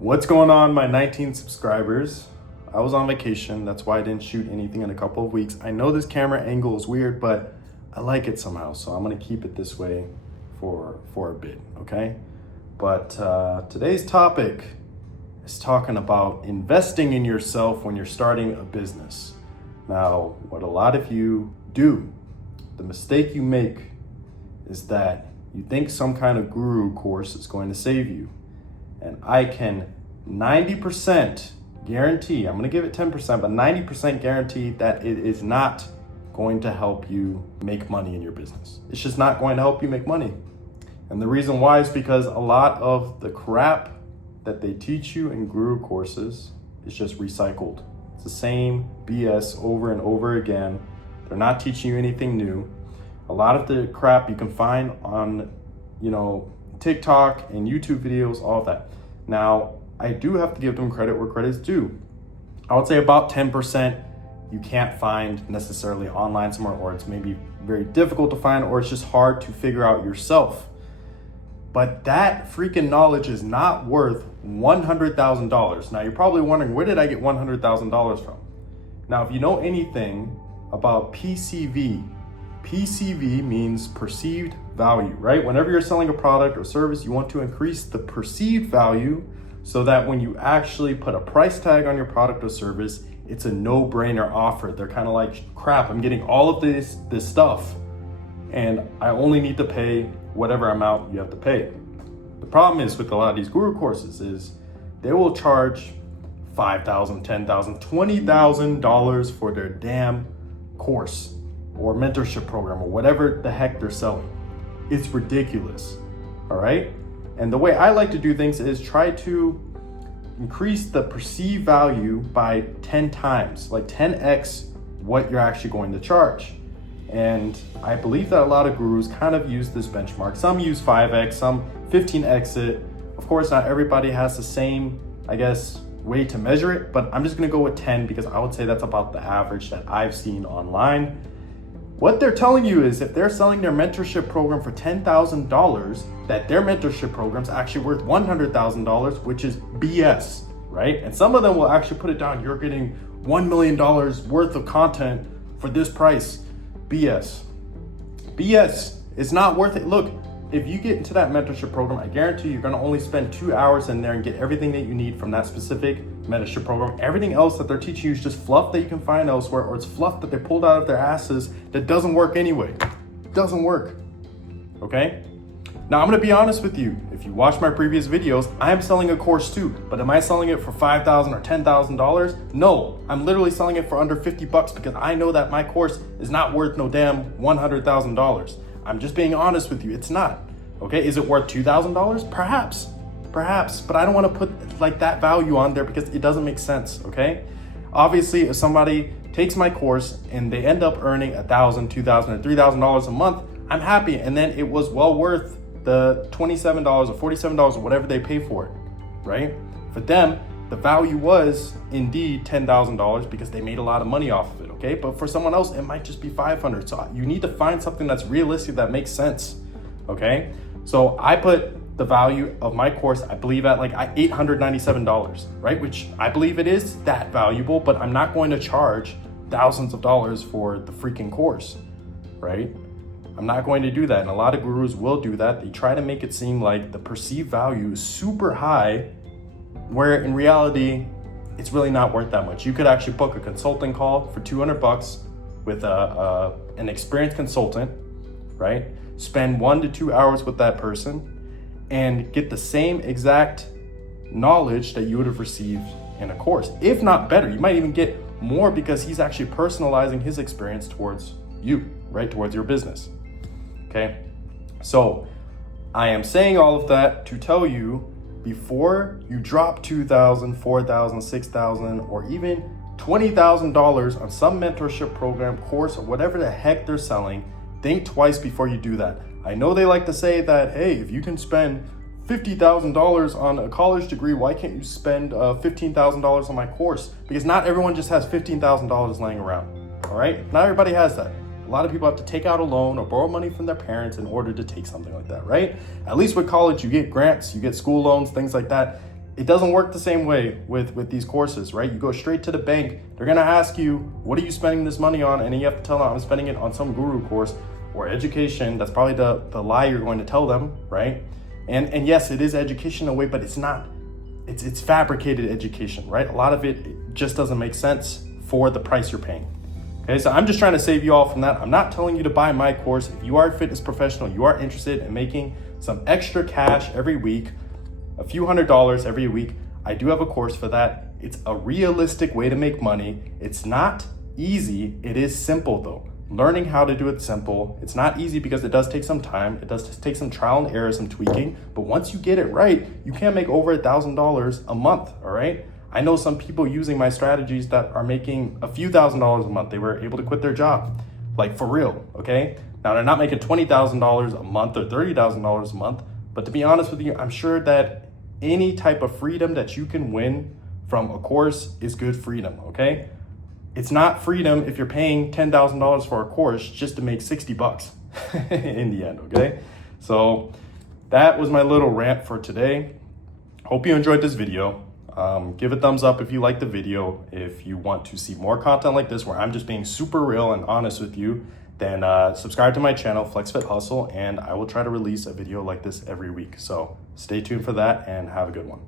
What's going on, my 19 subscribers? I was on vacation, that's why I didn't shoot anything in a couple of weeks. I know this camera angle is weird, but I like it somehow, so I'm gonna keep it this way for a bit, okay? But today's topic is talking about investing in yourself when you're starting a business. Now, what a lot of you do, the mistake you make is that you think some kind of guru course is going to save you. And I can 90% guarantee, I'm gonna give it 10%, but 90% guarantee that it is not going to help you make money in your business. It's just not going to help you make money. And the reason why is because a lot of the crap that they teach you in guru courses is just recycled. It's the same BS over and over again. They're not teaching you anything new. A lot of the crap you can find on, TikTok and YouTube videos, all of that. Now, I do have to give them credit where credit is due. I would say about 10% you can't find necessarily online somewhere, or it's maybe very difficult to find, or it's just hard to figure out yourself. But that freaking knowledge is not worth $100,000. Now, you're probably wondering, where did I get $100,000 from? Now, if you know anything about PCV means perceived value, right? Whenever you're selling a product or service, you want to increase the perceived value so that when you actually put a price tag on your product or service, it's a no-brainer offer. They're kind of like, crap, I'm getting all of this stuff and I only need to pay whatever amount you have to pay. The problem is with a lot of these guru courses is they will charge $5,000, $10,000, $20,000 for their damn course or mentorship program or whatever the heck they're selling. It's ridiculous, all right? And the way I like to do things is try to increase the perceived value by 10 times, like 10x what you're actually going to charge. And I believe that a lot of gurus kind of use this benchmark. Some use 5x, some 15x it. Of course, not everybody has the same, way to measure it, but I'm just gonna go with 10 because I would say that's about the average that I've seen online. What they're telling you is if they're selling their mentorship program for $10,000, that their mentorship program's actually worth $100,000, which is BS, right? And some of them will actually put it down, you're getting $1 million worth of content for this price. BS. It's not worth it. Look, if you get into that mentorship program, I guarantee you're gonna only spend 2 hours in there and get everything that you need from that specific mentorship program. Everything else that they're teaching you is just fluff that you can find elsewhere, or it's fluff that they pulled out of their asses that doesn't work anyway. It doesn't work, okay? Now, I'm gonna be honest with you. If you watch my previous videos, I am selling a course too, but am I selling it for $5,000 or $10,000? No, I'm literally selling it for under 50 bucks because I know that my course is not worth no damn $100,000. I'm just being honest with you, it's not, okay? Is it worth $2,000? Perhaps, but I don't wanna put like that value on there because it doesn't make sense, okay? Obviously, if somebody takes my course and they end up earning $1,000, $2,000, or $3,000 a month, I'm happy, and then it was well worth the $27 or $47 or whatever they pay for it, right? For them, the value was indeed $10,000 because they made a lot of money off of it, okay? But for someone else, it might just be $500. So you need to find something that's realistic, that makes sense, okay? So I put the value of my course, I believe at like $897, right? Which I believe it is that valuable, but I'm not going to charge thousands of dollars for the freaking course, right? I'm not going to do that. And a lot of gurus will do that. They try to make it seem like the perceived value is super high, where in reality, it's really not worth that much. You could actually book a consulting call for 200 bucks with an experienced consultant, right? Spend 1 to 2 hours with that person and get the same exact knowledge that you would have received in a course, if not better. You might even get more because he's actually personalizing his experience towards you, right? Towards your business, okay? So I am saying all of that to tell you, before you drop $2,000, $4,000, $6,000, or even $20,000 on some mentorship program, course, or whatever the heck they're selling, think twice before you do that. I know they like to say that, hey, if you can spend $50,000 on a college degree, why can't you spend $15,000 on my course? Because not everyone just has $15,000 laying around, all right? Not everybody has that. A lot of people have to take out a loan or borrow money from their parents in order to take something like that, right? At least with college, you get grants, you get school loans, things like that. It doesn't work the same way with these courses, right? You go straight to the bank, they're gonna ask you, what are you spending this money on? And then you have to tell them, I'm spending it on some guru course or education. That's probably the lie you're going to tell them, right? And yes, it is education in a way, but it's not, it's fabricated education, right? A lot of it just doesn't make sense for the price you're paying. Okay, so I'm just trying to save you all from that. I'm not telling you to buy my course. If you are a fitness professional, you are interested in making some extra cash every week, a few $100s every week, I do have a course for that. It's a realistic way to make money. It's not easy. It is simple though. Learning how to do it simple. It's not easy because it does take some time. It does take some trial and error, some tweaking. But once you get it right, you can make over $1,000 a month, all right? I know some people using my strategies that are making a few $1,000s a month. They were able to quit their job, like for real, okay? Now they're not making $20,000 a month or $30,000 a month, but to be honest with you, I'm sure that any type of freedom that you can win from a course is good freedom, okay? It's not freedom if you're paying $10,000 for a course just to make 60 bucks in the end, okay? So that was my little rant for today. Hope you enjoyed this video. Give a thumbs up if you like the video. If you want to see more content like this where I'm just being super real and honest with you, then subscribe to my channel, Flex Fit Hustle, and I will try to release a video like this every week. So stay tuned for that and have a good one.